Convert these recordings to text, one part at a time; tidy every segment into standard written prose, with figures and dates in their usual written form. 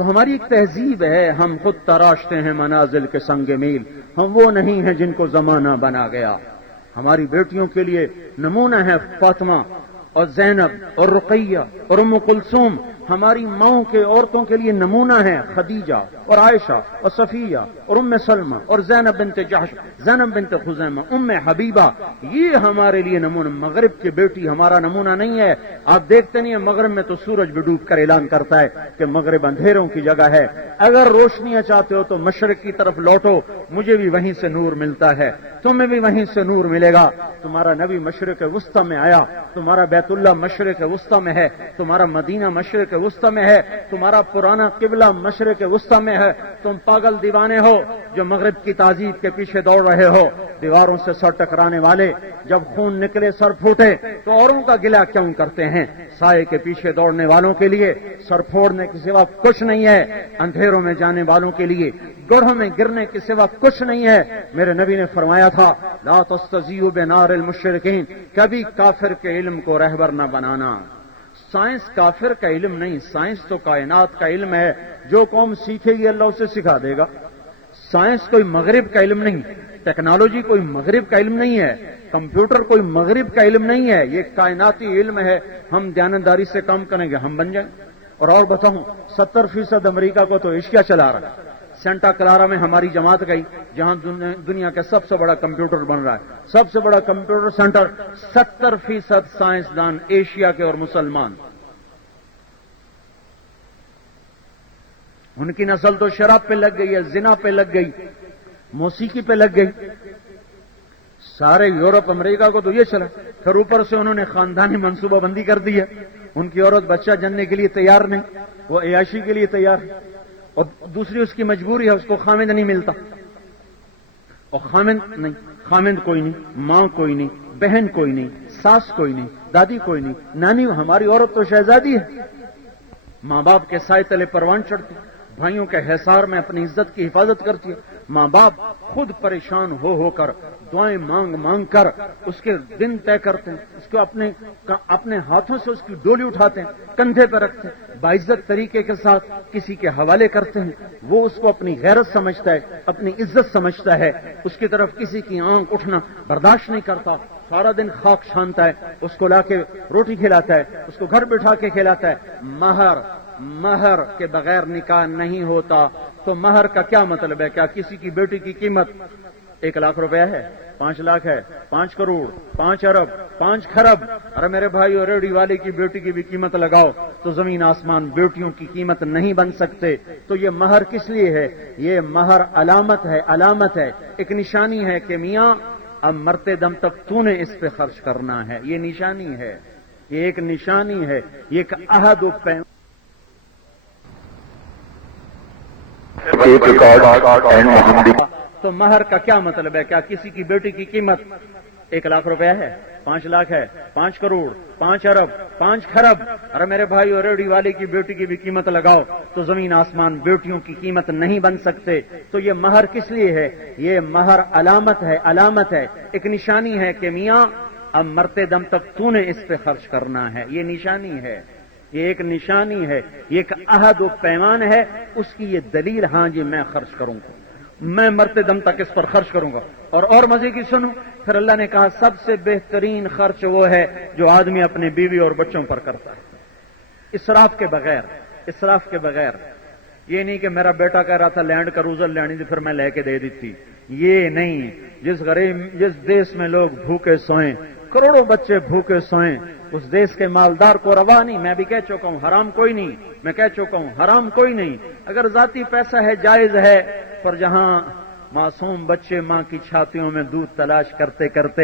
تو ہماری ایک تہذیب ہے، ہم خود تراشتے ہیں منازل کے سنگ میل، ہم وہ نہیں ہیں جن کو زمانہ بنا گیا۔ ہماری بیٹیوں کے لیے نمونہ ہے فاطمہ اور زینب اور رقیہ اور ام کلثوم، ہماری ماؤں کے عورتوں کے لیے نمونہ ہیں خدیجہ اور عائشہ اور صفیہ اور ام سلمہ اور زینب بنت جحش، زینب بنت خزیمہ، ام حبیبہ، یہ ہمارے لیے نمونہ۔ مغرب کی بیٹی ہمارا نمونہ نہیں ہے۔ آپ دیکھتے نہیں ہیں مغرب میں تو سورج بھی ڈوب کر اعلان کرتا ہے کہ مغرب اندھیروں کی جگہ ہے، اگر روشنیاں چاہتے ہو تو مشرق کی طرف لوٹو، مجھے بھی وہیں سے نور ملتا ہے، تمہیں بھی وہیں سے نور ملے گا۔ تمہارا نبی مشرق وسطی میں آیا، تمہارا بیت اللہ مشرق وسطی میں ہے، تمہارا مدینہ مشرق وسطی میں ہے، تمہارا پرانا قبلہ مشرق وسطی میں ہے۔ تم پاگل دیوانے ہو جو مغرب کی تہذیب کے پیچھے دوڑ رہے ہو، دیواروں سے سر ٹکرانے والے، جب خون نکلے سر پھوٹے تو اوروں کا گلہ کیوں کرتے ہیں؟ سائے کے پیچھے دوڑنے والوں کے لیے سر پھوڑنے کے سوا کچھ نہیں ہے، اندھیروں میں جانے والوں کے لیے گڑھوں میں گرنے کے سوا کچھ نہیں ہے۔ میرے نبی نے فرمایا تھا لا تستزیوا بنار المشرکین، کبھی کافر کے علم کو رہبر نہ بنانا۔ سائنس کافر کا علم نہیں، سائنس تو کائنات کا علم ہے، جو قوم سیکھے گی اللہ اسے سکھا دے گا۔ سائنس کوئی مغرب کا علم نہیں، ٹیکنالوجی کوئی مغرب کا علم نہیں ہے، کمپیوٹر کوئی مغرب کا علم نہیں ہے، یہ کائناتی علم ہے۔ ہم دیانتداری سے کام کریں گے ہم بن جائیں۔ اور بتاؤں 70% امریکہ کو تو ایشیا چلا رہا ہے۔ سینٹا کلارا میں ہماری جماعت گئی جہاں دنیا کا سب سے بڑا کمپیوٹر بن رہا ہے، سب سے بڑا کمپیوٹر سینٹر، 70% سائنسدان ایشیا کے اور مسلمان۔ ان کی نسل تو شراب پہ لگ گئی ہے، زنا پہ لگ گئی، موسیقی پہ لگ گئی۔ سارے یورپ امریکہ کو تو یہ چلا، پھر اوپر سے انہوں نے خاندانی منصوبہ بندی کر دی ہے۔ ان کی عورت بچہ جننے کے لیے تیار نہیں، وہ عیاشی کے لیے تیار ہے، اور دوسری اس کی مجبوری ہے، اس کو خامند نہیں ملتا، اور خامند کوئی نہیں، ماں کوئی نہیں، بہن کوئی نہیں، ساس کوئی نہیں، دادی کوئی نہیں، نانی۔ ہماری عورت تو شہزادی ہے، ماں باپ کے سائے تلے پروان چڑھتی، بھائیوں کے حصار میں اپنی عزت کی حفاظت کرتی ہے۔ ماں باپ خود پریشان ہو کر دعائیں مانگ کر اس کے دن طے کرتے ہیں، اس کو اپنے ہاتھوں سے اس کی ڈولی اٹھاتے ہیں، کندھے پہ رکھتے ہیں، باعزت طریقے کے ساتھ کسی کے حوالے کرتے ہیں۔ وہ اس کو اپنی غیرت سمجھتا ہے، اپنی عزت سمجھتا ہے، اس کی طرف کسی کی آنکھ اٹھنا برداشت نہیں کرتا، سارا دن خاک چھانتا ہے، اس کو لا کے روٹی کھلاتا ہے، اس کو گھر بٹھا کے کھلاتا ہے۔ مہر کے بغیر نکاح نہیں ہوتا۔ تو مہر کا کیا مطلب ہے؟ کیا کسی کی بیٹی کی قیمت 1 لاکھ روپے ہے، 5 لاکھ ہے، 5 کروڑ، 5 ارب، 5 خرب؟ ارے میرے بھائی اور ریڈی والے کی بیٹی کی بھی قیمت لگاؤ تو زمین آسمان بیٹیوں کی قیمت نہیں بن سکتے۔ تو یہ مہر کس لیے ہے؟ یہ مہر علامت ہے، ایک نشانی ہے کہ میاں اب مرتے دم تک تو نے اس پہ خرچ کرنا ہے۔ یہ نشانی ہے، یہ ایک نشانی ہے، یہ ایک عہد و پیمان۔ تو مہر کا کیا مطلب ہے؟ کیا کسی کی بیٹی کی قیمت 1 لاکھ روپے ہے، 5 لاکھ ہے، 5 کروڑ، 5 ارب، 5 خرب؟ ارے میرے بھائی اور ریڈی والے کی بیٹی کی بھی قیمت لگاؤ تو زمین آسمان بیٹیوں کی قیمت نہیں بن سکتے۔ تو یہ مہر کس لیے ہے؟ یہ مہر علامت ہے، ایک نشانی ہے کہ میاں اب مرتے دم تک تو نے اس پہ خرچ کرنا ہے۔ یہ نشانی ہے، یہ ایک نشانی ہے، یہ ایک عہد و پیمان ہے، اس کی یہ دلیل، ہاں جی میں خرچ کروں گا، میں مرتے دم تک اس پر خرچ کروں گا۔ اور مزے کی سنو، پھر اللہ نے کہا سب سے بہترین خرچ وہ ہے جو آدمی اپنے بیوی اور بچوں پر کرتا ہے، اسراف کے بغیر۔ یہ نہیں کہ میرا بیٹا کہہ رہا تھا لینڈ کروزر لینی تھی پھر میں لے کے دے دی تھی، یہ نہیں۔ جس دیش میں لوگ بھوکے سوئیں، کروڑوں بچے بھوکے سوئیں، اس دیش کے مالدار کو روا نہیں۔ میں بھی کہہ چکا ہوں حرام کوئی نہیں، میں کہہ چکا ہوں حرام کوئی نہیں۔ اگر ذاتی پیسہ ہے جائز ہے، پر جہاں معصوم بچے ماں کی چھاتیوں میں دودھ تلاش کرتے کرتے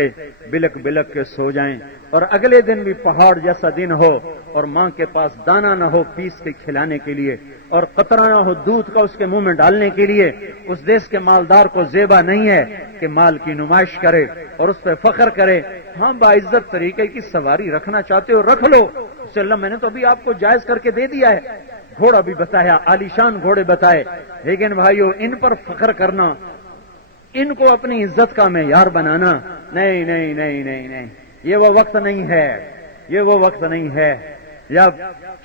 بلک بلک کے سو جائیں، اور اگلے دن بھی پہاڑ جیسا دن ہو اور ماں کے پاس دانہ نہ ہو پیس کے کھلانے کے لیے، اور قطرہ نہ ہو دودھ کا اس کے منہ میں ڈالنے کے لیے، اس دیش کے مالدار کو زیبا نہیں ہے کہ مال کی نمائش کرے اور اس پہ فخر کرے۔ ہاں باعزت طریقے کی سواری رکھنا چاہتے ہو رکھ لو، اسے اللہ میں نے تو ابھی آپ کو جائز کر کے دے دیا ہے، گھوڑا بھی بتایا، عالیشان گھوڑے بتائے، لیکن بھائیو ان پر فخر کرنا، ان کو اپنی عزت کا معیار بنانا، نہیں نہیں نہیں نہیں نہیں، یہ وہ وقت نہیں ہے، یہ وہ وقت نہیں ہے جب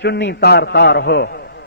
چنی تار تار ہو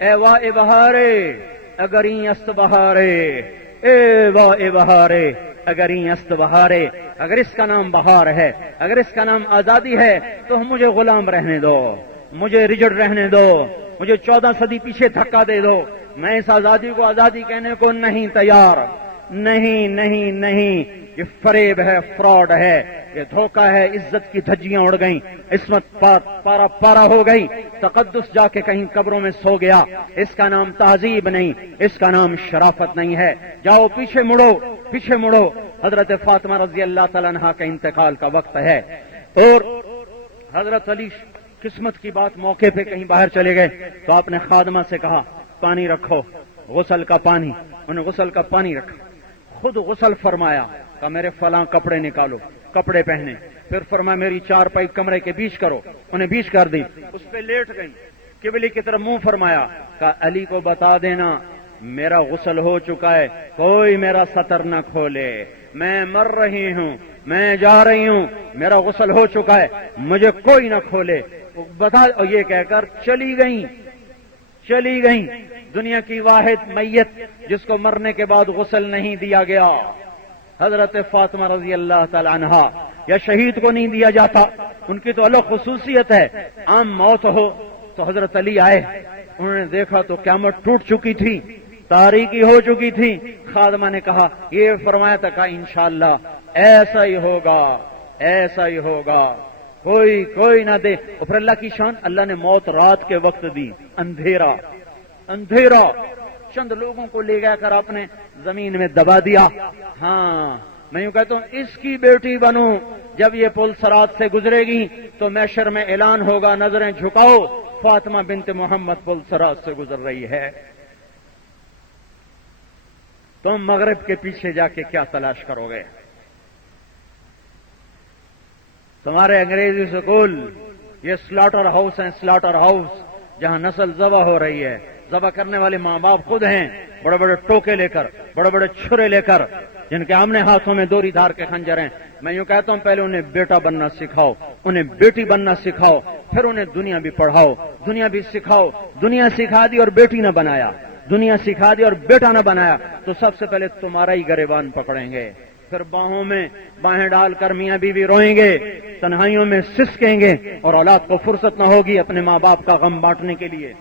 اے واہ بہارے اگر این است بہارے، اے واہ بہارے اگر این است بہارے، اگر اس کا نام بہار ہے، اگر اس کا نام آزادی ہے تو مجھے غلام رہنے دو، مجھے رجڑ رہنے دو، مجھے 14 صدی پیچھے دھکا دے دو، میں اس آزادی کو آزادی کہنے کو نہیں تیار، نہیں نہیں نہیں، یہ فریب ہے، فراڈ ہے، یہ دھوکہ ہے، عزت کی دھجیاں اڑ گئیں، عصمت پارا پارا ہو گئی، تقدس جا کے کہیں قبروں میں سو گیا، اس کا نام تہذیب نہیں، اس کا نام شرافت نہیں ہے، جاؤ پیچھے مڑو، پیچھے مڑو، حضرت فاطمہ رضی اللہ تعالیٰ عنہا کے انتقال کا وقت ہے، اور حضرت علی قسمت کی بات موقع پہ کہیں باہر چلے گئے تو آپ نے خادمہ سے کہا پانی رکھو، غسل کا پانی، انہیں غسل کا پانی رکھا، خود غسل فرمایا، کہا میرے فلاں کپڑے نکالو، کپڑے پہنے، پھر فرمایا میری چارپائی کمرے کے بیچ کرو، انہیں بیچ کر دی، اس پہ لیٹ گئی، قبلے کی طرف منہ فرمایا، کہا علی کو بتا دینا میرا غسل ہو چکا ہے، کوئی میرا سطر نہ کھولے، میں مر رہی ہوں، میں جا رہی ہوں، میرا غسل ہو چکا ہے، مجھے کوئی نہ کھولے، بتا، اور یہ کہہ کر چلی گئیں دنیا کی واحد میت جس کو مرنے کے بعد غسل نہیں دیا گیا، حضرت فاطمہ رضی اللہ تعالی عنہا، یا شہید کو نہیں دیا جاتا، ان کی تو الگ خصوصیت ہے، عام موت ہو تو حضرت علی آئے، انہوں نے دیکھا تو قیامت ٹوٹ چکی تھی، تاریکی ہو چکی تھی، خادمہ نے کہا، یہ فرمایا تھا، کہا انشاءاللہ ایسا ہی ہوگا، ایسا ہی ہوگا، کوئی نہ دے، اور پھر اللہ کی شان، اللہ نے موت رات کے وقت دی، اندھیرا، چند لوگوں کو لے گیا کر آپ نے زمین میں دبا دیا، ہاں میں یوں کہتا ہوں اس کی بیٹی بنوں، جب یہ پل صراط سے گزرے گی تو محشر میں اعلان ہوگا، نظریں جھکاؤ، فاطمہ بنت محمد پل صراط سے گزر رہی ہے، تم مغرب کے پیچھے جا کے کیا تلاش کرو گے؟ تمہارے انگریزی سکول یہ سلاٹر ہاؤس ہیں، سلاٹر ہاؤس، جہاں نسل ذبح ہو رہی ہے، ذبح کرنے والے ماں باپ خود ہیں، بڑے بڑے ٹوکے لے کر، بڑے بڑے چھرے لے کر، جن کے آمنے ہاتھوں میں دوری دھار کے خنجر ہیں، میں یوں کہتا ہوں پہلے انہیں بیٹا بننا سکھاؤ، انہیں بیٹی بننا سکھاؤ، پھر انہیں دنیا بھی پڑھاؤ، دنیا بھی سکھاؤ، دنیا سکھا دی اور بیٹی نہ بنایا، دنیا سکھا دی اور بیٹا نہ بنایا تو سب سے پہلے تمہارا ہی گریبان پکڑیں گے، پھر باہوں میں باہیں ڈال کر میاں بیوی روئیں گے، تنہائیوں میں سسکیں گے، اور اولاد کو فرصت نہ ہوگی اپنے ماں باپ کا غم بانٹنے کے لیے۔